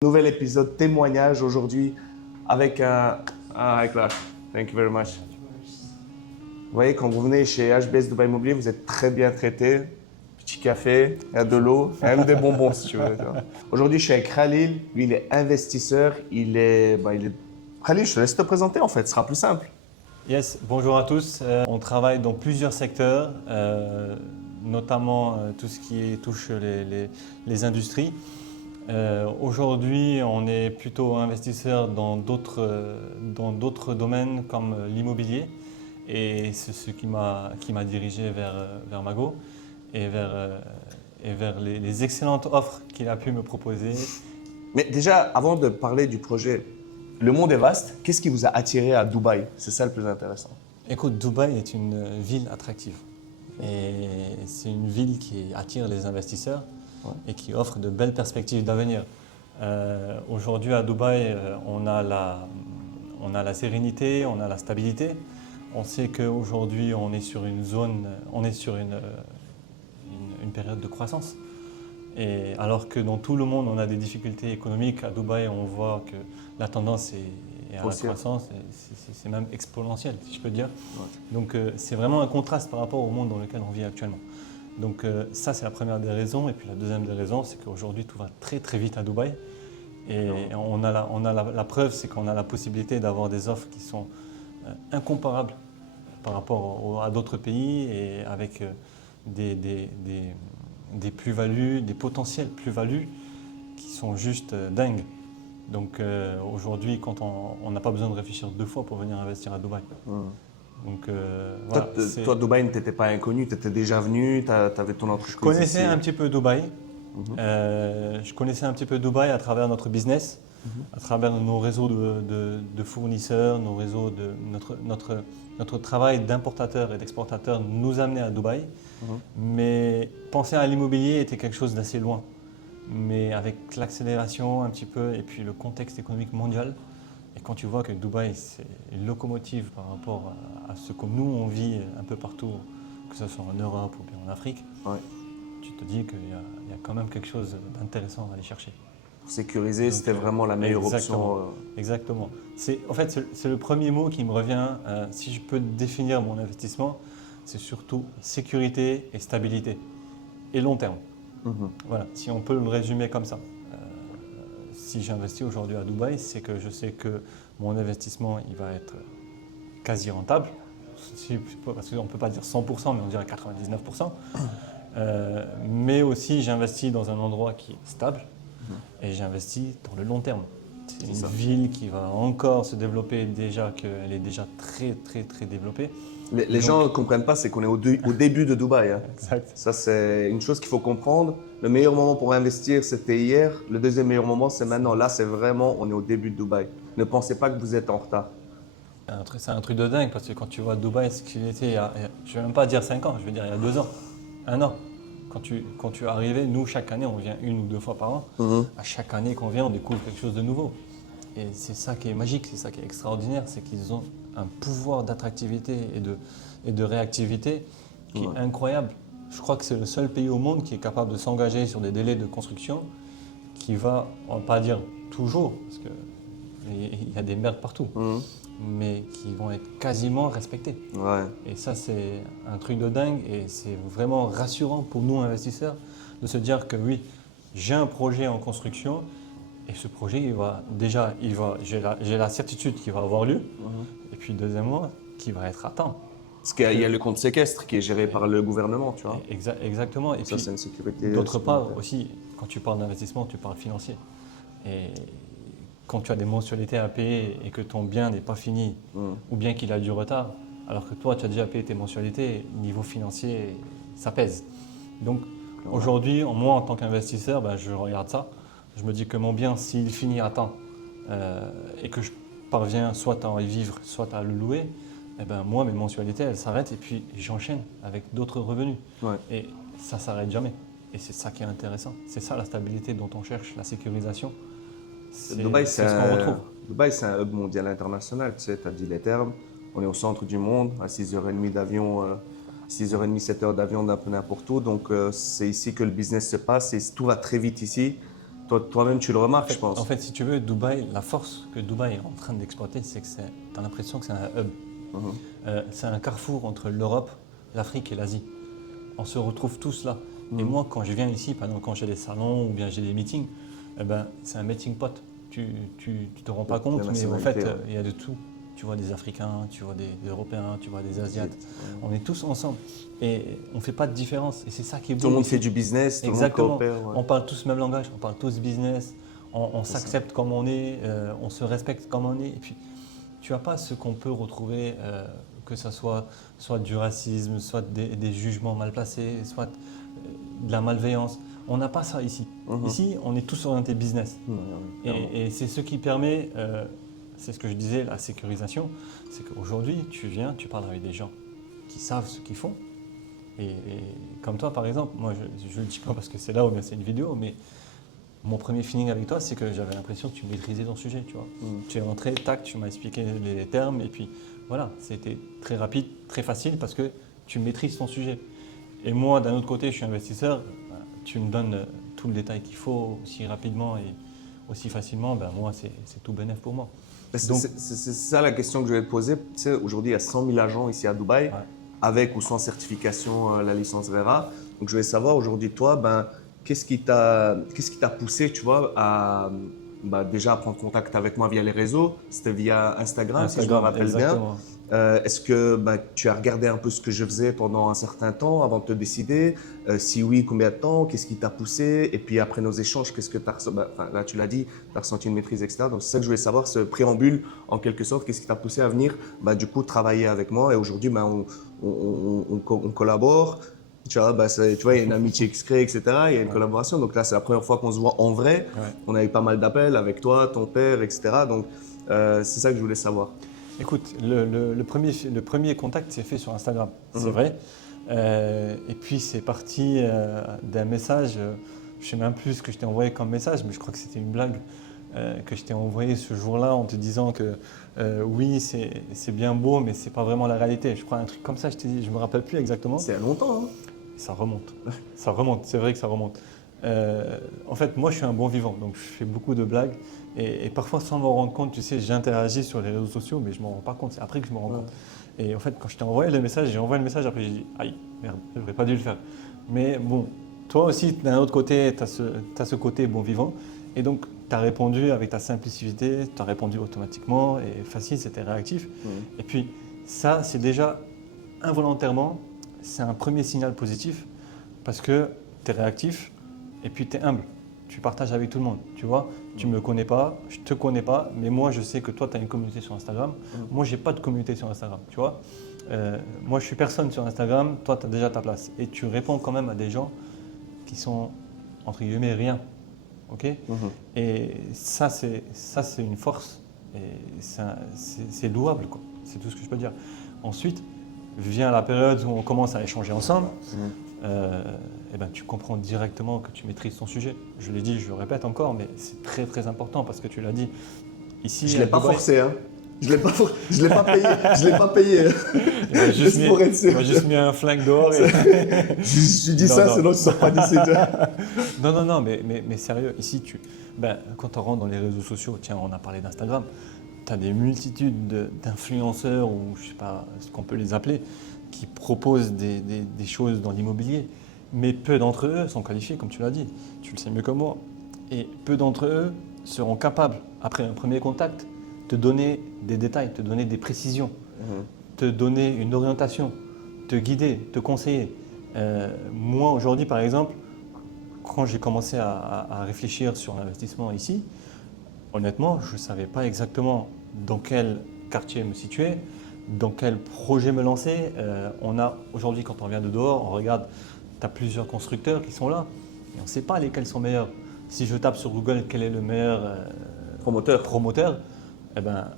Nouvel épisode témoignage aujourd'hui avec un... Ah, hi Clash. Thank you very much. Vous voyez, quand vous venez chez HBS Dubaï Immobilier, vous êtes très bien traité. Petit café, il y a de l'eau, et même des bonbons si tu veux. Aujourd'hui, je suis avec Khalil. Lui, il est investisseur. Khalil, je te laisse te présenter en fait, ce sera plus simple. Yes, bonjour à tous. On travaille dans plusieurs secteurs, notamment tout ce qui touche les industries. Aujourd'hui, on est plutôt investisseur dans d'autres domaines comme l'immobilier. Et c'est ce qui m'a dirigé vers Mago et vers les excellentes offres qu'il a pu me proposer. Mais déjà, avant de parler du projet, le monde est vaste. Qu'est-ce qui vous a attiré à Dubaï? C'est ça le plus intéressant. Écoute, Dubaï est une ville attractive. Et c'est une ville qui attire les investisseurs et qui offre de belles perspectives d'avenir. Aujourd'hui à Dubaï, on a la sérénité, on a la stabilité. On sait qu'aujourd'hui on est sur une période de croissance. Et alors que dans tout le monde on a des difficultés économiques, à Dubaï on voit que la tendance est à la croissance, c'est même exponentiel si je peux dire. Ouais. Donc c'est vraiment un contraste par rapport au monde dans lequel on vit actuellement. Donc ça c'est la première des raisons. Et puis la deuxième des raisons, c'est qu'aujourd'hui tout va très très vite à Dubaï. Et on a la preuve, c'est qu'on a la possibilité d'avoir des offres qui sont incomparables par rapport à d'autres pays et avec des plus-values, des potentiels plus-values qui sont juste dingues. Donc aujourd'hui, quand on n'a pas besoin de réfléchir deux fois pour venir investir à Dubaï. Donc, voilà, toi, Dubaï n'était pas inconnu, tu étais déjà venu, tu avais ton entreprise. Je connaissais ici. un petit peu Dubaï. Je connaissais un petit peu Dubaï à travers notre business, à travers nos réseaux de fournisseurs, nos réseaux notre travail d'importateur et d'exportateur nous amenait à Dubaï. Mais penser à l'immobilier était quelque chose d'assez loin. Mais avec l'accélération un petit peu et puis le contexte économique mondial, et quand tu vois que Dubaï c'est une locomotive par rapport à ce que nous on vit un peu partout, que ce soit en Europe ou bien en Afrique, tu te dis qu'il y a quand même quelque chose d'intéressant à aller chercher. Pour sécuriser, c'était vraiment la meilleure option. Exactement. En fait, c'est le premier mot qui me revient. Si je peux définir mon investissement, c'est surtout sécurité et stabilité. Et long terme. Voilà, si on peut le résumer comme ça. Si j'investis aujourd'hui à Dubaï, c'est que je sais que mon investissement il va être quasi rentable. Parce qu'on ne peut pas dire 100%, mais on dirait 99%. Mais aussi, j'investis dans un endroit qui est stable et j'investis dans le long terme. C'est une ville qui va encore se développer, déjà qu'elle est déjà très, très, très développée. Les gens ne comprennent pas, c'est qu'on est au début de Dubaï. Hein. Exact. Ça, c'est une chose qu'il faut comprendre. Le meilleur moment pour investir, c'était hier. Le deuxième meilleur moment, c'est maintenant. Là, c'est vraiment, on est au début de Dubaï. Ne pensez pas que vous êtes en retard. C'est un truc de dingue parce que quand tu vois Dubaï, ce qu'il était, je ne vais même pas dire 5 ans, je vais dire il y a 2 ans, 1 an. Quand tu es arrivé, nous, chaque année, on vient 1 ou 2 fois par an. À chaque année qu'on vient, on découvre quelque chose de nouveau. Et c'est ça qui est magique, c'est ça qui est extraordinaire, c'est qu'ils ont un pouvoir d'attractivité et de réactivité qui est incroyable. Je crois que c'est le seul pays au monde qui est capable de s'engager sur des délais de construction qui va, on ne va pas dire toujours, parce qu'il y a des merdes partout, mais qui vont être quasiment respectés. Et ça, c'est un truc de dingue et c'est vraiment rassurant pour nous investisseurs de se dire que oui, j'ai un projet en construction et ce projet, j'ai la certitude qu'il va avoir lieu et puis deuxièmement, qu'il va être à temps. Parce qu'il y a le compte séquestre qui est géré par le gouvernement, tu vois. Exactement. Et ça, puis, c'est une sécurité. D'autre part aussi, quand tu parles d'investissement, tu parles financier. Et quand tu as des mensualités à payer et que ton bien n'est pas fini, ou bien qu'il a du retard, alors que toi, tu as déjà payé tes mensualités, niveau financier, ça pèse. Donc aujourd'hui, moi, en tant qu'investisseur, je regarde ça. Je me dis que mon bien, s'il finit à temps et que je parviens soit à y vivre, soit à le louer, moi, mes mensualités, elles s'arrêtent et puis j'enchaîne avec d'autres revenus. Et ça ne s'arrête jamais. Et c'est ça qui est intéressant. C'est ça la stabilité dont on cherche, la sécurisation. Dubaï, c'est ce qu'on retrouve. Dubaï, c'est un hub mondial international. Tu sais, tu as dit les termes. On est au centre du monde, à 6h30 d'avion, 6h30, 7h d'avion d'un peu n'importe où. Donc, c'est ici que le business se passe et tout va très vite ici. Toi-même, tu le remarques, je pense. En fait, si tu veux, Dubaï, la force que Dubaï est en train d'exploiter, c'est que tu as l'impression que c'est un hub. C'est un carrefour entre l'Europe, l'Afrique et l'Asie. On se retrouve tous là. Et moi, quand je viens ici, par exemple, quand j'ai des salons ou bien j'ai des meetings, eh ben, c'est un meeting pot. Tu te rends pas compte, mais en fait, il y a de tout. Tu vois des Africains, tu vois des Européens, tu vois des Asiates. On est tous ensemble et on ne fait pas de différence. Et c'est ça qui est beau. Tout le monde fait du business, tout le monde coopère. On parle tous le même langage, on parle tous business, on s'accepte comme on est, on se respecte comme on est. Et puis, tu n'as pas ce qu'on peut retrouver, que ce soit du racisme, soit des jugements mal placés, soit de la malveillance. On n'a pas ça ici. Ici, on est tous orientés business. Et c'est ce qui permet, c'est ce que je disais, la sécurisation, c'est qu'aujourd'hui, tu viens, tu parles avec des gens qui savent ce qu'ils font. Et comme toi, par exemple, moi, je ne le dis pas parce que c'est là ou bien c'est une vidéo, mais mon premier feeling avec toi, c'est que j'avais l'impression que tu maîtrisais ton sujet, tu vois. Tu es rentré, tac, tu m'as expliqué les termes, et puis voilà, c'était très rapide, très facile, parce que tu maîtrises ton sujet. Et moi, d'un autre côté, je suis investisseur, tu me donnes tout le détail qu'il faut aussi rapidement et aussi facilement, ben moi, c'est tout bénef pour moi. C'est ça la question que je vais te poser. Tu sais, aujourd'hui, il y a 100 000 agents ici à Dubaï, avec ou sans certification, la licence RERA. Donc, je vais savoir aujourd'hui, toi, qu'est-ce qui t'a poussé, tu vois, à déjà prendre contact avec moi via les réseaux? C'était via Instagram, si je me rappelle exactement. bien. Est-ce que tu as regardé un peu ce que je faisais pendant un certain temps avant de te décider? Si oui, combien de temps? Qu'est-ce qui t'a poussé? Et puis après nos échanges, qu'est-ce que tu as ressenti? Là, tu l'as dit, tu as ressenti une maîtrise, etc. Donc c'est ça que je voulais savoir, ce préambule en quelque sorte. Qu'est-ce qui t'a poussé à venir du coup travailler avec moi? Et aujourd'hui, on collabore. Tu vois, il y a une amitié qui se crée, etc. Il y a une collaboration. Donc là, c'est la première fois qu'on se voit en vrai. On a eu pas mal d'appels avec toi, ton père, etc. Donc c'est ça que je voulais savoir. Écoute, le premier contact s'est fait sur Instagram, c'est vrai. Et puis c'est parti d'un message, je ne sais même plus ce que je t'ai envoyé comme message, mais je crois que c'était une blague que je t'ai envoyé ce jour-là en te disant que oui, c'est bien beau, mais ce n'est pas vraiment la réalité. Je crois un truc comme ça, je t'ai dit, je ne me rappelle plus exactement. C'est il y a longtemps, hein. Ça remonte, c'est vrai que ça remonte. En fait, moi je suis un bon vivant, donc je fais beaucoup de blagues et parfois sans m'en rendre compte, tu sais, j'interagis sur les réseaux sociaux, mais je ne m'en rends pas compte, c'est après que je me rends compte. Et en fait, quand je t'ai envoyé le message, j'ai envoyé le message, après j'ai dit, aïe, merde, je n'aurais pas dû le faire. Mais bon, toi aussi, d'un autre côté, tu as ce côté bon vivant, et donc tu as répondu avec ta simplicité, tu as répondu automatiquement, et facile, c'était réactif. Et puis ça, c'est déjà involontairement, c'est un premier signal positif, parce que tu es réactif, et puis tu es humble. Tu partages avec tout le monde, tu vois. Tu ne me connais pas, je ne te connais pas, mais moi, je sais que toi, tu as une communauté sur Instagram. Moi, je n'ai pas de communauté sur Instagram, tu vois. Moi, je suis personne sur Instagram, toi, tu as déjà ta place. Et tu réponds quand même à des gens qui sont, entre guillemets, rien. Ok. Et ça, c'est une force. Et c'est louable, quoi. C'est tout ce que je peux dire. Ensuite, vient la période où on commence à échanger ensemble. Et ben, tu comprends directement que tu maîtrises ton sujet. Je l'ai dit, je le répète encore, mais c'est très très important parce que tu l'as dit. Ici, je ne l'ai pas forcé, hein. Je ne l'ai pas payé. Je l'ai pas payé. Il m'a juste mis un flingue dehors. Je dis ça, sinon tu ne sors pas d'ici. Non, mais sérieux, ici, quand on rentre dans les réseaux sociaux, tiens, on a parlé d'Instagram, tu as des multitudes d'influenceurs, ou je ne sais pas ce qu'on peut les appeler, qui proposent des choses dans l'immobilier. Mais peu d'entre eux sont qualifiés, comme tu l'as dit. Tu le sais mieux que moi. Et peu d'entre eux seront capables, après un premier contact, de te donner des détails, te donner des précisions, te donner une orientation, te guider, te conseiller. Moi, aujourd'hui, par exemple, quand j'ai commencé à réfléchir sur l'investissement ici, honnêtement, je ne savais pas exactement dans quel quartier me situer, dans quel projet me lancer. On a aujourd'hui, quand on vient de dehors, on regarde. Tu as plusieurs constructeurs qui sont là et on ne sait pas lesquels sont meilleurs. Si je tape sur Google quel est le meilleur promoteur, eh ben,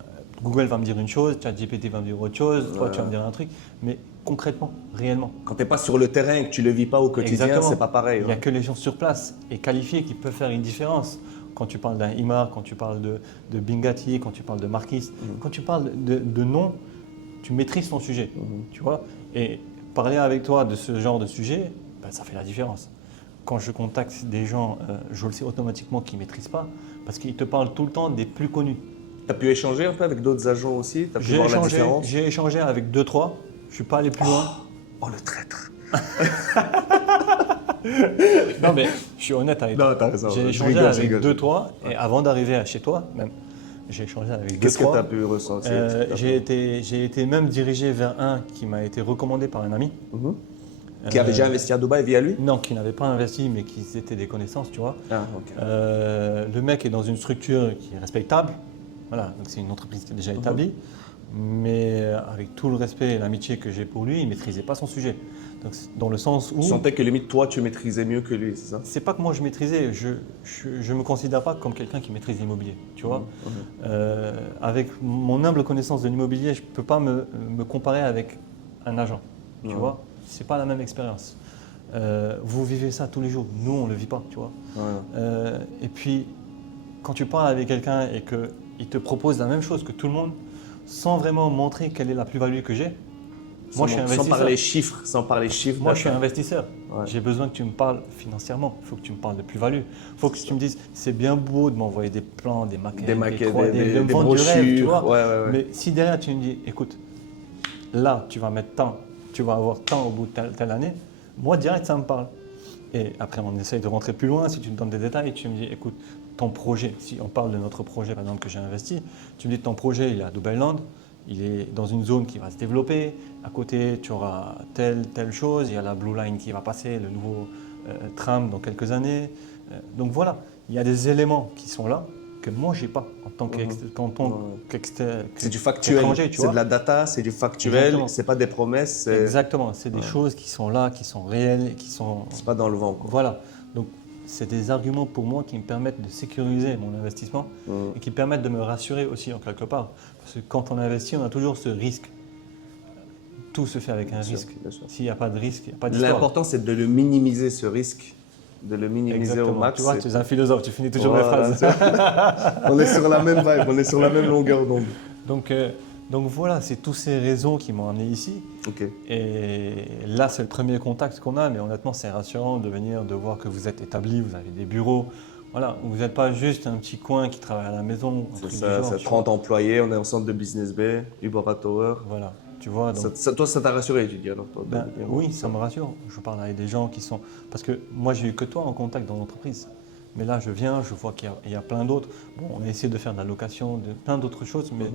Google va me dire une chose, ChatGPT va me dire autre chose, toi tu vas me dire un truc, mais concrètement, réellement. Quand tu n'es pas sur le terrain et que tu ne le vis pas au quotidien, c'est pas pareil. Il n'y a que les gens sur place et qualifiés qui peuvent faire une différence. Quand tu parles d'un Imar, quand tu parles de Bingati, quand tu parles de Marquis, quand tu parles de nom, tu maîtrises ton sujet, tu vois. Et parler avec toi de ce genre de sujet, ça fait la différence. quand je contacte des gens, je le sais automatiquement qu'ils ne maîtrisent pas, parce qu'ils te parlent tout le temps des plus connus. Tu as pu échanger un peu avec d'autres agents aussi? Tu as pu voir la différence? J'ai échangé avec 2-3, je ne suis pas allé plus loin. Oh, le traître! Non mais je suis honnête avec toi. Non, t'as raison. J'ai Je échangé rigole, je avec rigole. 2-3 et avant d'arriver chez toi, même, j'ai échangé avec 2-3. Qu'est-ce que tu as pu ressentir? J'ai été même dirigé vers un qui m'a été recommandé par un ami. Qui avait déjà investi à Dubaï via lui? Non, qui n'avait pas investi mais qui étaient des connaissances, tu vois. Ah, ok. Le mec est dans une structure qui est respectable. Voilà, donc c'est une entreprise qui est déjà établie. Mais avec tout le respect et l'amitié que j'ai pour lui, il ne maîtrisait pas son sujet. Donc, dans le sens où. Tu sentais que limite, toi, tu maîtrisais mieux que lui, c'est ça? C'est pas que moi je maîtrisais, je me considère pas comme quelqu'un qui maîtrise l'immobilier, tu vois. Avec mon humble connaissance de l'immobilier, je peux pas me comparer avec un agent, tu vois. C'est pas la même expérience. Vous vivez ça tous les jours, nous on le vit pas, tu vois. Et puis quand tu parles avec quelqu'un et qu'il te propose la même chose que tout le monde, sans vraiment montrer quelle est la plus-value que j'ai. Moi, je suis investisseur. Sans parler chiffres. Moi, je suis investisseur. Ouais. J'ai besoin que tu me parles financièrement. Il faut que tu me parles de plus-value. Il faut que tu me dises, c'est bien beau de m'envoyer des plans, des maquettes, de me vendre du rêve, tu vois. Ouais. Mais si derrière, tu me dis, écoute, là, tu vas mettre tant, tu vas avoir tant au bout de telle année, moi, direct, ça me parle. Et après, on essaye de rentrer plus loin. Si tu me donnes des détails, tu me dis, écoute, ton projet, si on parle de notre projet, par exemple, que j'ai investi, tu me dis, ton projet, il est à Dubai Land. Il est dans une zone qui va se développer. À côté, tu auras telle chose. Il y a la Blue Line qui va passer, le nouveau tram dans quelques années. Donc voilà, il y a des éléments qui sont là que moi, je n'ai pas en tant qu'étranger. C'est du factuel, c'est de la data, c'est du factuel, ce n'est pas des promesses. Exactement, c'est des choses qui sont là, qui sont réelles, qui sont… C'est pas dans le vent, quoi. Voilà, donc c'est des arguments pour moi qui me permettent de sécuriser mon investissement et qui permettent de me rassurer aussi en quelque part. Parce que quand on investit, on a toujours ce risque. Tout se fait avec un risque. S'il n'y a pas de risque, il n'y a pas d'histoire. L'important, c'est de le minimiser, ce risque, de le minimiser au max. Tu vois, tu es un philosophe, tu finis toujours mes phrases. On est sur la même vibe, on est sur la même longueur d'onde. Donc voilà, c'est toutes ces raisons qui m'ont amené ici. Okay. Et là, c'est le premier contact qu'on a, mais honnêtement, c'est rassurant de voir que vous êtes établi, vous avez des bureaux. Voilà, vous n'êtes pas juste un petit coin qui travaille à la maison. C'est ça, c'est 30 employés, on est au centre de Business Bay, Ubara Tower. Voilà, tu vois. Donc, toi, ça t'a rassuré, tu dis alors toi, oui, ça me rassure. Je parle avec des gens qui sont… Parce que moi, j'ai eu que toi en contact dans l'entreprise. Mais là, je viens, je vois qu'il y a plein d'autres. Bon, on a essayé de faire de la location, de plein d'autres choses, mais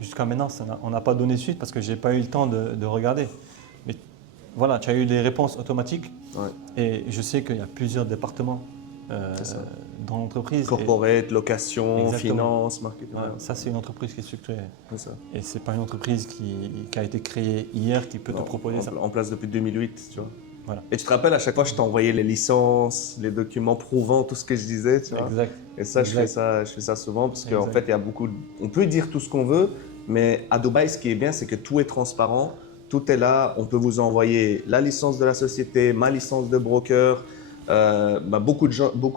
jusqu'à maintenant, on n'a pas donné suite parce que je n'ai pas eu le temps de regarder. Mais voilà, tu as eu des réponses automatiques et je sais qu'il y a plusieurs départements dans l'entreprise. Corporate, location, finance, marketing. Ouais, ça, c'est une entreprise qui est structurée. C'est ça. Et ce n'est pas une entreprise qui a été créée hier qui peut te proposer ça. En place depuis 2008, tu vois. Voilà. Et tu te rappelles, à chaque fois, je t'envoyais les licences, les documents prouvant tout ce que je disais, tu vois. Exact. Et ça, je fais ça souvent parce qu'en fait, il y a beaucoup on peut dire tout ce qu'on veut, mais à Dubaï, ce qui est bien, c'est que tout est transparent, tout est là. On peut vous envoyer la licence de la société, ma licence de broker. Beaucoup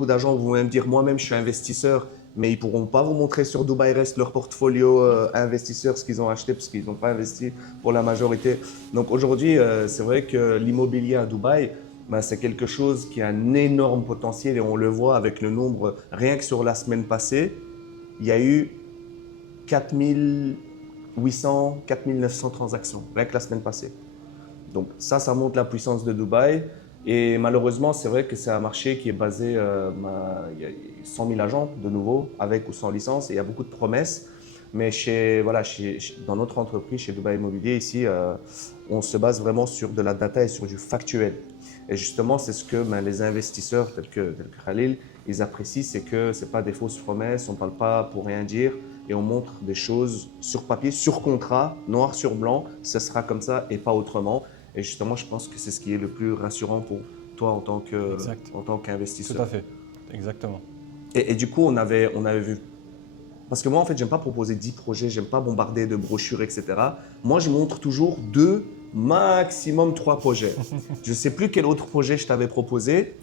d'agents vont même dire, moi-même, je suis investisseur, mais ils ne pourront pas vous montrer sur Dubai Rest leur portfolio investisseur, ce qu'ils ont acheté, parce qu'ils n'ont pas investi pour la majorité. Donc aujourd'hui, c'est vrai que l'immobilier à Dubaï, c'est quelque chose qui a un énorme potentiel et on le voit avec le nombre, rien que sur la semaine passée, il y a eu 4800, 4900 transactions, rien que la semaine passée. Donc ça montre la puissance de Dubaï. Et malheureusement, c'est vrai que c'est un marché qui est basé, il y a 100 000 agents de nouveau, avec ou sans licence, et il y a beaucoup de promesses. Mais dans notre entreprise, chez Dubaï Immobilier, ici, on se base vraiment sur de la data et sur du factuel. Et justement, c'est ce que les investisseurs, tels que Khalil, ils apprécient, c'est que ce n'est pas des fausses promesses, on ne parle pas pour rien dire, et on montre des choses sur papier, sur contrat, noir sur blanc, ce sera comme ça et pas autrement. Et justement, je pense que c'est ce qui est le plus rassurant pour toi en tant qu'investisseur. Tout à fait, exactement. Et du coup, on avait vu… Parce que moi, en fait, j'aime pas proposer 10 projets, j'aime pas bombarder de brochures, etc. Moi, je montre toujours 2, maximum 3 projets. Je ne sais plus quel autre projet je t'avais proposé,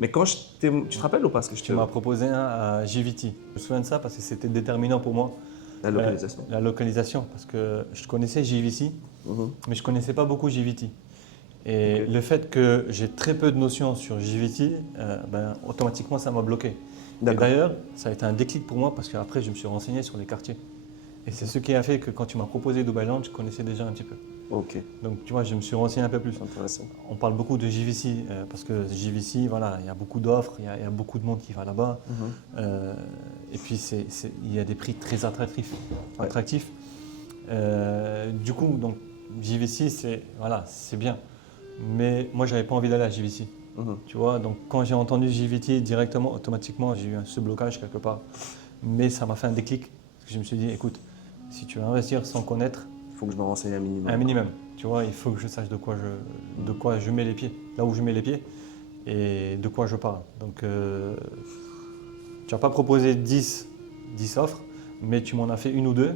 mais quand tu te rappelles ou pas ce que Tu m'as proposé un à JVT. Je me souviens de ça parce que c'était déterminant pour moi. La localisation. La localisation, parce que je connaissais JVC, mais je ne connaissais pas beaucoup JVT. Et Ok. le fait que j'ai très peu de notions sur JVT, automatiquement, ça m'a bloqué. Et D'accord. d'ailleurs, ça a été un déclic pour moi parce qu'après, je me suis renseigné sur les quartiers. Et c'est ce qui a fait que quand tu m'as proposé Dubai Land, je connaissais déjà un petit peu. Ok, Donc, tu vois, je me suis renseigné un peu plus. intéressant. On parle beaucoup de JVC parce que JVC, voilà, il y a beaucoup d'offres, il y a beaucoup de monde qui va là-bas. Euh, et puis, il y a des prix très attractifs. Ouais. Du coup, donc, JVC, voilà, c'est bien. Mais moi, j'avais pas envie d'aller à JVC. Mhm. Tu vois, donc quand j'ai entendu JVT directement, automatiquement, j'ai eu ce blocage quelque part. Mais ça m'a fait un déclic. Parce que je me suis dit, écoute, si tu veux investir sans connaître, Il faut que je me renseigne un minimum. un minimum, tu vois, il faut que je sache de quoi je mets les pieds, là où je mets les pieds et de quoi je parle. Donc, tu n'as pas proposé 10 offres, mais tu m'en as fait une ou deux.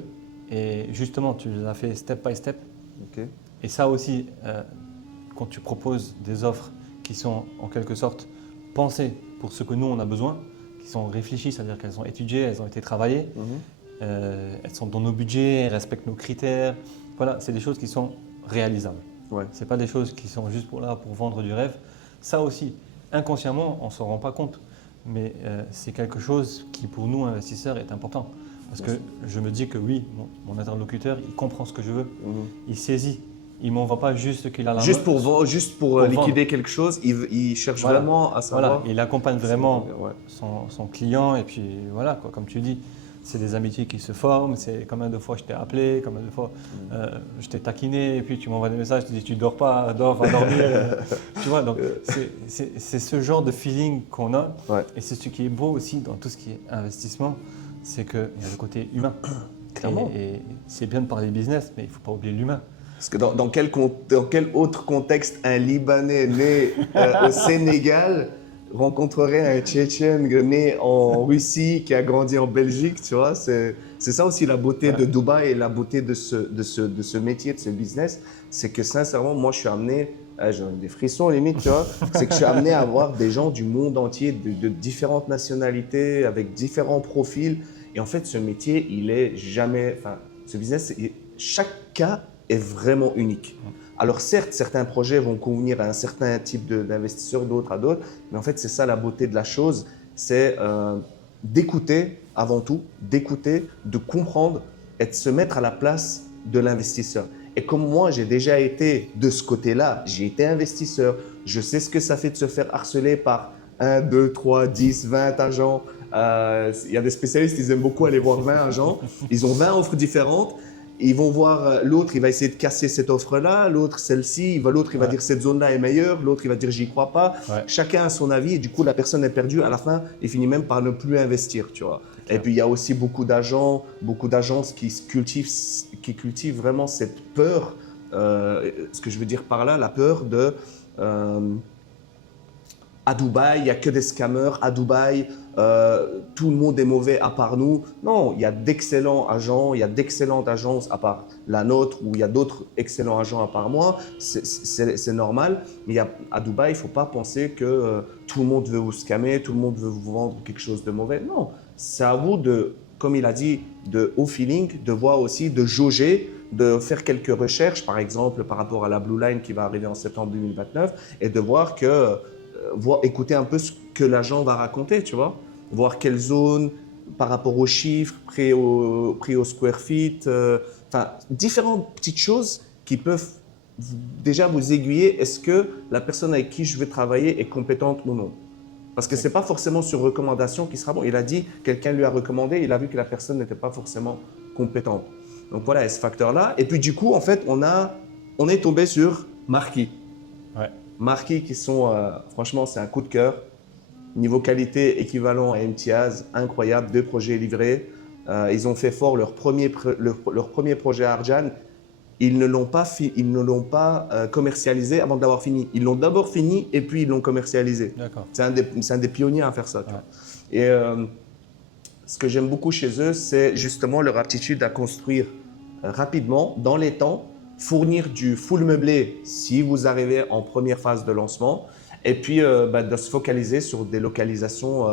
Et justement, tu les as fait step by step. Ok. Et ça aussi, quand tu proposes des offres qui sont en quelque sorte pensées pour ce que nous on a besoin, qui sont réfléchies, c'est-à-dire qu'elles sont étudiées, elles ont été travaillées, Mhm. elles sont dans nos budgets, elles respectent nos critères. Voilà, c'est des choses qui sont réalisables. Ouais. Ce n'est pas des choses qui sont juste pour vendre du rêve. Ça aussi, inconsciemment, on ne s'en rend pas compte. Mais c'est quelque chose qui, pour nous, investisseurs, est important. Parce que je me dis que oui, mon interlocuteur, il comprend ce que je veux, Mhm. il saisit. Il ne m'envoie pas juste ce qu'il a la Juste main. pour vendre, juste pour Pour liquider vendre. quelque chose, il cherche Voilà. vraiment à savoir. Voilà, il accompagne si vraiment on va- ouais. son client. Et puis voilà, quoi, comme tu dis, c'est des amitiés qui se forment. C'est combien de fois je t'ai appelé, combien de fois je t'ai taquiné. Et puis tu m'envoies des messages, tu dis tu dors pas, dors, va dormir. Tu vois, donc c'est ce genre de feeling qu'on a. Ouais. Et c'est ce qui est beau aussi dans tout ce qui est investissement, c'est qu'il y a le côté humain. Clairement. Et c'est bien de parler business, mais il ne faut pas oublier l'humain. Parce que dans quel autre contexte un Libanais né au Sénégal rencontrerait un Tchétchène né en Russie qui a grandi en Belgique, tu vois? C'est ça aussi la beauté de Dubaï et la beauté de ce métier, de ce business. C'est que sincèrement, moi, je suis amené, j'ai des frissons limite, tu vois? C'est que je suis amené à voir des gens du monde entier, de différentes nationalités, avec différents profils. Et en fait, ce métier, il est jamais, enfin, ce business, chaque cas est vraiment unique. Alors certes, certains projets vont convenir à un certain type d'investisseurs, d'autres à d'autres, mais en fait, c'est ça la beauté de la chose, c'est d'écouter avant tout, d'écouter, de comprendre et de se mettre à la place de l'investisseur. Et comme moi, j'ai déjà été de ce côté-là, j'ai été investisseur, je sais ce que ça fait de se faire harceler par 1, 2, 3, 10, 20 agents. Il y a des spécialistes, ils aiment beaucoup aller voir 20 agents. Ils ont 20 offres différentes. Ils vont voir l'autre, il va essayer de casser cette offre-là, l'autre celle-ci, l'autre il va dire cette zone-là est meilleure, l'autre il va dire j'y crois pas. Ouais. Chacun a son avis et du coup la personne est perdue. À la fin, il finit même par ne plus investir, tu vois. Et puis il y a aussi beaucoup d'agents, beaucoup d'agences qui cultivent vraiment cette peur. Ce que je veux dire par là, la peur de à Dubaï, il n'y a que des scammers. À Dubaï, tout le monde est mauvais à part nous. Non, il y a d'excellents agents, il y a d'excellentes agences à part la nôtre, ou il y a d'autres excellents agents à part moi. C'est normal. Mais à Dubaï, il ne faut pas penser que tout le monde veut vous scammer, tout le monde veut vous vendre quelque chose de mauvais. Non, c'est à vous de, comme il a dit, au feeling, de voir aussi, de jauger, de faire quelques recherches, par exemple, par rapport à la Blue Line qui va arriver en septembre 2029, et de voir que écouter un peu ce que l'agent va raconter, tu vois, voir quelle zone par rapport aux chiffres, prix au square feet, enfin différentes petites choses qui peuvent déjà vous aiguiller. Est-ce que la personne avec qui je vais travailler est compétente ou non? Parce que c'est pas forcément sur recommandation qui sera bon. Il a dit, quelqu'un lui a recommandé, il a vu que la personne n'était pas forcément compétente. Donc voilà, il y a ce facteur-là. Et puis du coup, en fait, on est tombé sur Marquis. Ouais. Marquis qui sont, franchement, c'est un coup de cœur. Niveau qualité équivalent à Imtiaz, incroyable, 2 projets livrés. Ils ont fait fort leur premier projet à Arjan. Ils ne l'ont pas commercialisé avant de l'avoir fini. Ils l'ont d'abord fini et puis ils l'ont commercialisé. D'accord. C'est un des pionniers à faire ça. Tu vois. Ouais. Et ce que j'aime beaucoup chez eux, c'est justement leur aptitude à construire rapidement, dans les temps, fournir du full meublé si vous arrivez en première phase de lancement, et puis de se focaliser sur des localisations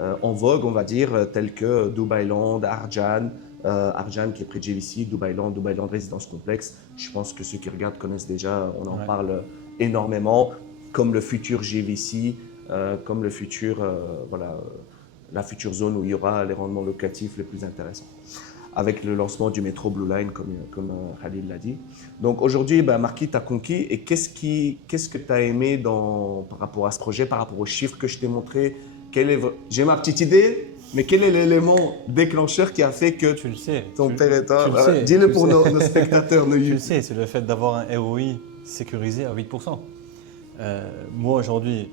en vogue, on va dire, telles que Dubai Land, Arjan, Arjan qui est près de JVC, Dubai Land Résidence Complexe. Je pense que ceux qui regardent connaissent déjà, on en parle énormément, comme le futur GVC, comme le futur, la future zone où il y aura les rendements locatifs les plus intéressants, avec le lancement du métro Blue Line, comme Khalil l'a dit. Donc aujourd'hui, Marquis t'a conquis. Et qu'est-ce que tu as aimé par rapport à ce projet, par rapport aux chiffres que je t'ai montrés? J'ai ma petite idée, mais quel est l'élément déclencheur qui a fait que Tu le sais. ton père et toi... tu le sais, Dis-le tu pour le sais. nos spectateurs, nos Tu le sais, c'est le fait d'avoir un ROI sécurisé à 8%. Moi aujourd'hui,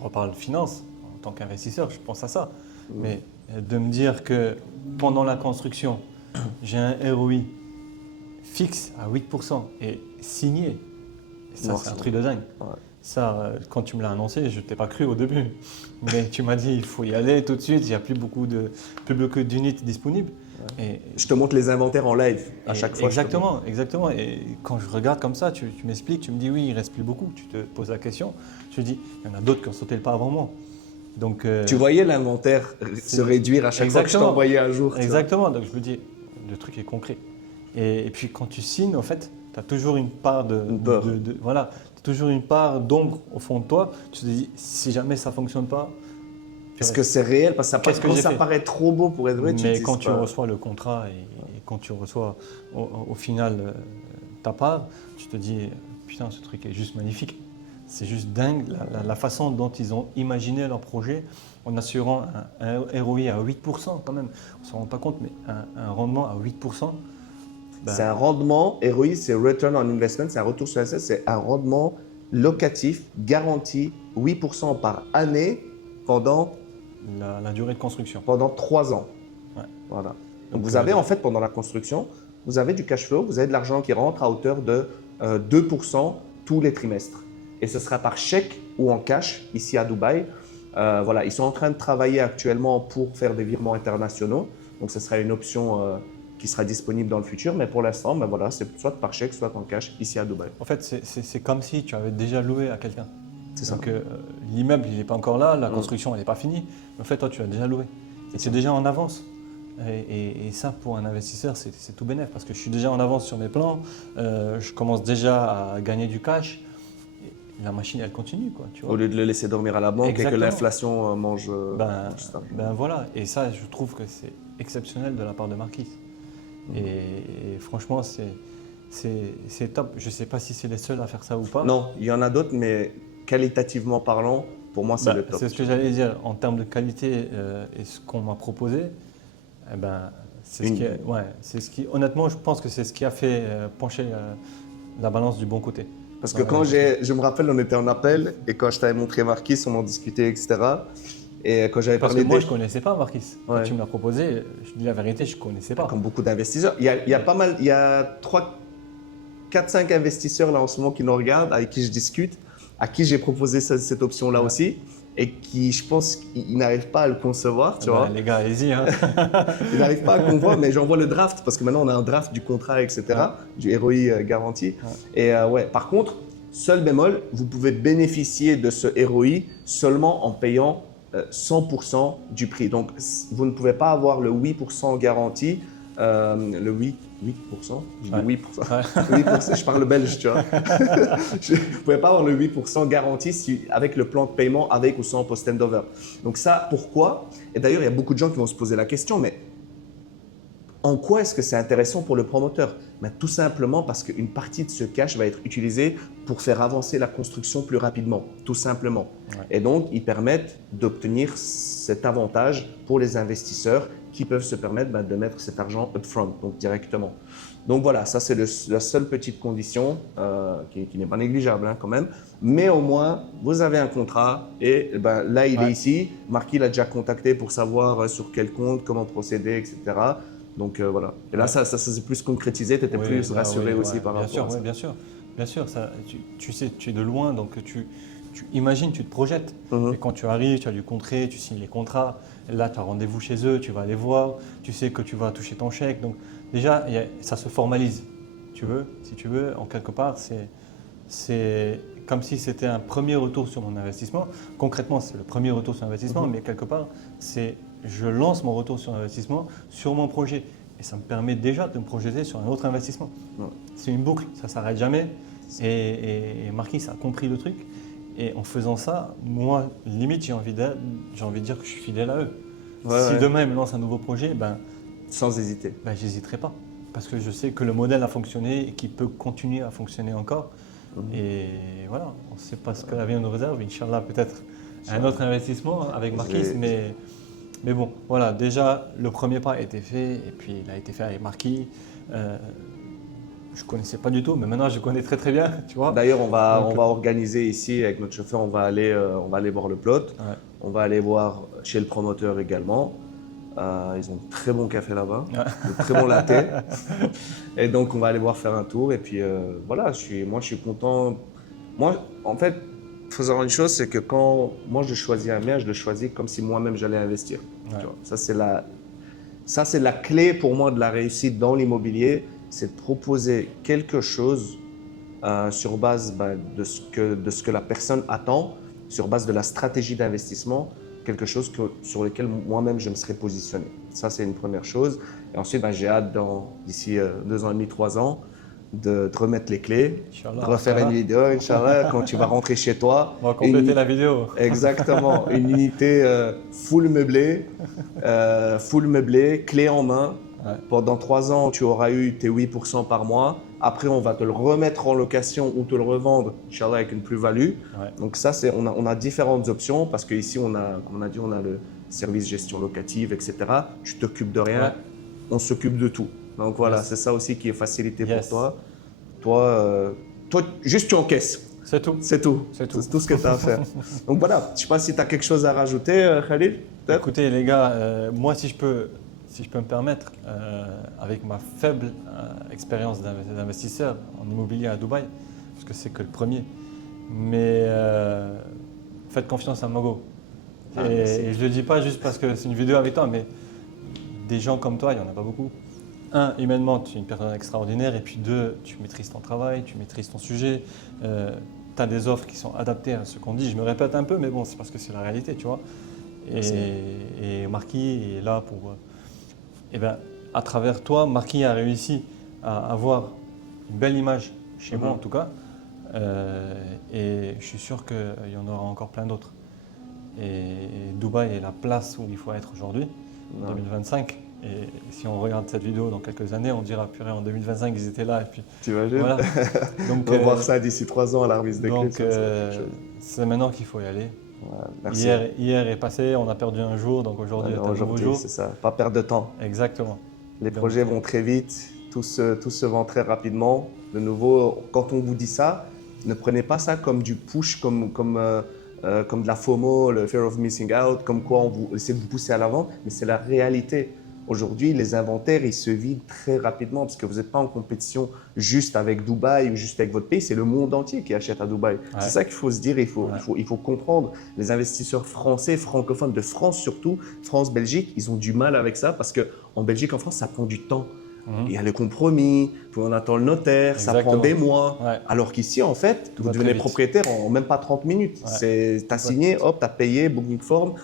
on reparle finance, en tant qu'investisseur, je pense à ça. Mais de me dire que pendant la construction, j'ai un ROI fixe à 8% et signé, ça Non, c'est un c'est truc de dingue. Ouais. Ça, quand tu me l'as annoncé, je ne t'ai pas cru au début. Mais tu m'as dit, il faut y aller tout de suite, il n'y a plus beaucoup d'unités disponibles. Et, Je te montre les inventaires en live à chaque fois. exactement, exactement. Et quand je regarde comme ça, tu m'expliques, tu me dis oui, il ne reste plus beaucoup. Tu te poses la question. Je te dis, il y en a d'autres qui ont sauté le pas avant moi. Donc, Tu voyais l'inventaire se réduire à chaque fois que je t'envoyais un jour. Exactement. Donc je me dis, le truc est concret. Et puis quand tu signes, en fait, tu as toujours une part voilà, toujours une part d'ombre au fond de toi. Tu te dis, si jamais ça ne fonctionne pas. Est-ce que c'est réel? Parce que ça paraît trop beau pour être vrai. Mais quand tu reçois le contrat et quand tu reçois au final ta part, tu te dis, putain, ce truc est juste magnifique. C'est juste dingue la façon dont ils ont imaginé leur projet en assurant un ROI à 8% quand même. On ne s'en rend pas compte, mais un rendement à 8%. C'est un rendement, ROI, c'est Return on Investment, c'est un retour sur l'investissement, c'est un rendement locatif garanti 8% par année pendant la durée de construction. Pendant 3 ans. Ouais. Voilà. Donc vous avez en fait pendant la construction, vous avez du cash flow, vous avez de l'argent qui rentre à hauteur de 2% tous les trimestres. Et ce sera par chèque ou en cash ici à Dubaï. Voilà, ils sont en train de travailler actuellement pour faire des virements internationaux. Donc ce sera une option qui sera disponible dans le futur. Mais pour l'instant, voilà, c'est soit par chèque, soit en cash ici à Dubaï. En fait, c'est comme si tu avais déjà loué à quelqu'un. C'est ça. Donc l'immeuble, il n'est pas encore là, la construction, elle n'est pas finie. Mais en fait, toi, tu as déjà loué. Et tu es déjà en avance. Et ça, pour un investisseur, c'est tout bénef parce que je suis déjà en avance sur mes plans. Je commence déjà à gagner du cash. Et la machine, elle continue, quoi. Tu vois. Au lieu de le laisser dormir à la banque. Exactement. Et que l'inflation mange ça. Voilà. Et ça, je trouve que c'est exceptionnel de la part de Marquis. Et franchement, c'est top. Je ne sais pas si c'est les seuls à faire ça ou pas. Non, il y en a d'autres, mais qualitativement parlant, pour moi, c'est le top. C'est ce que j'allais dire. En termes de qualité et ce qu'on m'a proposé, c'est ce qui, honnêtement, je pense que c'est ce qui a fait pencher la balance du bon côté. Parce que quand je me rappelle, on était en appel et quand je t'avais montré Marquis, on en discutait, etc. Et quand j'avais parlé moi, je ne connaissais pas Marquis. Quand tu me l'as proposé, je dis la vérité, je ne connaissais pas. Comme beaucoup d'investisseurs. Il y a pas mal, il y a 4-5 investisseurs là en ce moment qui nous regardent, avec qui je discute, à qui j'ai proposé cette option-là aussi. Et qui, je pense, ils n'arrivent pas à le concevoir, tu vois. Les gars, allez-y. Hein. Ils n'arrivent pas à concevoir, mais j'envoie le draft parce que maintenant on a un draft du contrat, etc., du ROI garanti. Et par contre, seul bémol, vous pouvez bénéficier de ce ROI seulement en payant 100% du prix. Donc, vous ne pouvez pas avoir le 8% garanti, le 8%, je dis 8%. 8%, je parle belge, tu vois. Vous ne pouvez pas avoir le 8% garanti avec le plan de paiement, avec ou sans post-handover. Donc ça, pourquoi? Et d'ailleurs, il y a beaucoup de gens qui vont se poser la question, mais en quoi est-ce que c'est intéressant pour le promoteur? Tout simplement parce qu'une partie de ce cash va être utilisée pour faire avancer la construction plus rapidement, tout simplement. Ouais. Et donc, ils permettent d'obtenir cet avantage pour les investisseurs qui peuvent se permettre de mettre cet argent upfront, donc directement. Donc voilà, ça c'est la seule petite condition qui n'est pas négligeable quand même. Mais au moins, vous avez un contrat et là, il est ici. Marquis l'a déjà contacté pour savoir sur quel compte, comment procéder, etc. Donc voilà. Et là, ça s'est plus concrétisé, tu étais plus rassuré aussi par rapport à ça. Bien sûr. Ça, tu sais, tu es de loin, donc tu imagines, tu te projettes. Et quand tu arrives, tu as du concret, tu signes les contrats. Là, tu as rendez-vous chez eux, tu vas les voir, tu sais que tu vas toucher ton chèque. Donc déjà, ça se formalise. Si tu veux, en quelque part, c'est comme si c'était un premier retour sur mon investissement. Concrètement, c'est le premier retour sur investissement, mais quelque part, je lance mon retour sur investissement sur mon projet. Et ça me permet déjà de me projeter sur un autre investissement. C'est une boucle, ça ne s'arrête jamais. Et Marquis a compris le truc. Et en faisant ça, moi, limite, j'ai envie de dire que je suis fidèle à eux. Si demain ils me lancent un nouveau projet, sans hésiter. J'hésiterai pas. Parce que je sais que le modèle a fonctionné et qu'il peut continuer à fonctionner encore. Et voilà, on ne sait pas ce que la vie nous réserve. Inch'Allah, peut-être un autre investissement avec Marquis. Mais bon, voilà, déjà, le premier pas a été fait. Et puis, il a été fait avec Marquis. Je ne connaissais pas du tout, mais maintenant je connais très très bien, tu vois. D'ailleurs, on va organiser ici avec notre chauffeur, on va aller voir le plot. Ouais. On va aller voir chez le promoteur également. Ils ont de très bon café là-bas, de très bon latte. Et donc, on va aller voir faire un tour. Et puis voilà, moi je suis content. Moi, en fait, il faut savoir une chose, c'est que quand moi je choisis un bien, je le choisis comme si moi-même j'allais investir. Ouais. Tu vois, ça, c'est la clé pour moi de la réussite dans l'immobilier, c'est de proposer quelque chose sur base de ce que la personne attend, sur base de la stratégie d'investissement, quelque chose sur lequel moi-même je me serais positionné. Ça, c'est une première chose. Et ensuite, j'ai hâte d'ici 2 ans et demi, 3 ans, de te remettre les clés, Inch'Allah, de refaire une vidéo, Inch'Allah, quand tu vas rentrer chez toi. On va compléter la vidéo. Exactement, une unité full meublée, clé en main. Ouais. Pendant 3 ans, tu auras eu tes 8% par mois. Après, on va te le remettre en location ou te le revendre, Inch'Allah, avec une plus-value. Ouais. Donc ça, on a différentes options parce qu'ici, comme on a dit, on a le service gestion locative, etc. Tu t'occupes de rien, on s'occupe de tout. Donc voilà, c'est ça aussi qui est facilité pour toi. Toi, juste tu encaisses. C'est tout. C'est tout. C'est tout. C'est tout ce que tu as à faire. Donc voilà, je ne sais pas si tu as quelque chose à rajouter, Khalil. Écoutez les gars, moi si je peux me permettre, avec ma faible expérience d'investisseur en immobilier à Dubaï, parce que c'est que le premier, mais faites confiance à Mago. Et je ne le dis pas juste parce que c'est une vidéo avec toi, mais des gens comme toi, il n'y en a pas beaucoup. Un, humainement, tu es une personne extraordinaire, et puis deux, tu maîtrises ton travail, tu maîtrises ton sujet, tu as des offres qui sont adaptées à ce qu'on dit. Je me répète un peu, mais bon, c'est parce que c'est la réalité, tu vois. Et Marquis est là pour… à travers toi, Marquis a réussi à avoir une belle image, chez moi en tout cas, et je suis sûr qu'il y en aura encore plein d'autres. Et Dubaï est la place où il faut être aujourd'hui, en 2025. Et si on regarde cette vidéo dans quelques années, on dira purée, en 2025 ils étaient là. Et puis, tu imagines voilà. Donc, on va voir ça d'ici 3 ans à la remise des clés. Donc c'est maintenant qu'il faut y aller. Ouais, merci. Hier est passé, on a perdu un jour, donc aujourd'hui est un nouveau jour. C'est ça, pas perdre de temps. Exactement. Les projets vont très vite, tout se vend très rapidement. De nouveau, quand on vous dit ça, ne prenez pas ça comme du push, comme de la FOMO, le fear of missing out, comme quoi on essaie de vous pousser à l'avant, mais c'est la réalité. Aujourd'hui, les inventaires, ils se vident très rapidement parce que vous n'êtes pas en compétition juste avec Dubaï ou juste avec votre pays, c'est le monde entier qui achète à Dubaï. Ouais. C'est ça qu'il faut se dire, il faut comprendre. Les investisseurs français, francophones de France surtout, France-Belgique, ils ont du mal avec ça parce qu'en Belgique, en France, ça prend du temps. Il y a les compromis, puis on attend le notaire, ça prend des mois. Ouais. Alors qu'ici, en fait, vous devenez propriétaire en même pas 30 minutes. Ouais. Tu as signé, hop, tu as payé, booking form,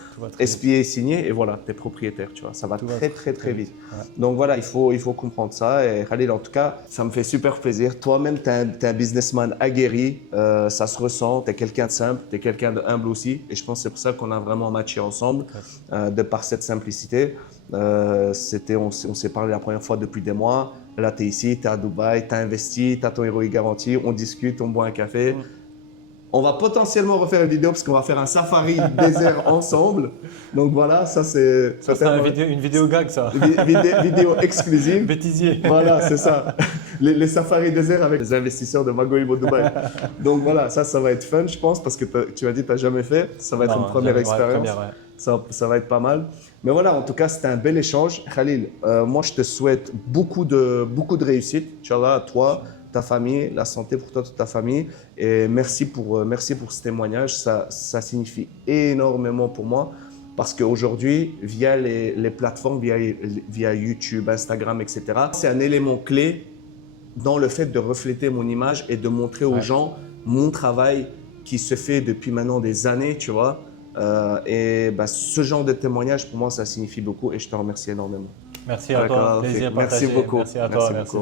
SPA est signé et voilà, tu es propriétaire. Tu vois. Ça va très vite. Ouais. Donc voilà, il faut comprendre ça. Et Khalil, en tout cas, ça me fait super plaisir. Toi-même, tu es un businessman aguerri, ça se ressent, tu es quelqu'un de simple, tu es quelqu'un de humble aussi. Et je pense que c'est pour ça qu'on a vraiment matché ensemble, de par cette simplicité. On s'est parlé la première fois depuis des mois. Là, tu es ici, tu es à Dubaï, tu as investi, tu as ton ROI garanti, on discute, on boit un café. On va potentiellement refaire une vidéo parce qu'on va faire un safari désert ensemble. Donc voilà, ça c'est… Ça sera une vidéo gag, ça. Vidéo exclusive. Bêtisier. Voilà, c'est ça. Les safaris désert avec les investisseurs de Mago Immo Dubaï. Donc voilà, ça va être fun, je pense, parce que tu as dit que tu n'as jamais fait. Ça va être une première expérience. Ça va être pas mal. Mais voilà, en tout cas, c'était un bel échange. Khalil, moi, je te souhaite beaucoup de réussite. Inch'Allah, à toi, ta famille, la santé pour toi, toute ta famille. Et merci pour ce témoignage. Ça signifie énormément pour moi. Parce qu'aujourd'hui, via les plateformes, via YouTube, Instagram, etc., c'est un élément clé dans le fait de refléter mon image et de montrer aux gens mon travail qui se fait depuis maintenant des années, tu vois. Ce genre de témoignage, pour moi, ça signifie beaucoup et je te remercie énormément. Merci à toi, plaisir partagé. Merci beaucoup. Merci à toi. Merci.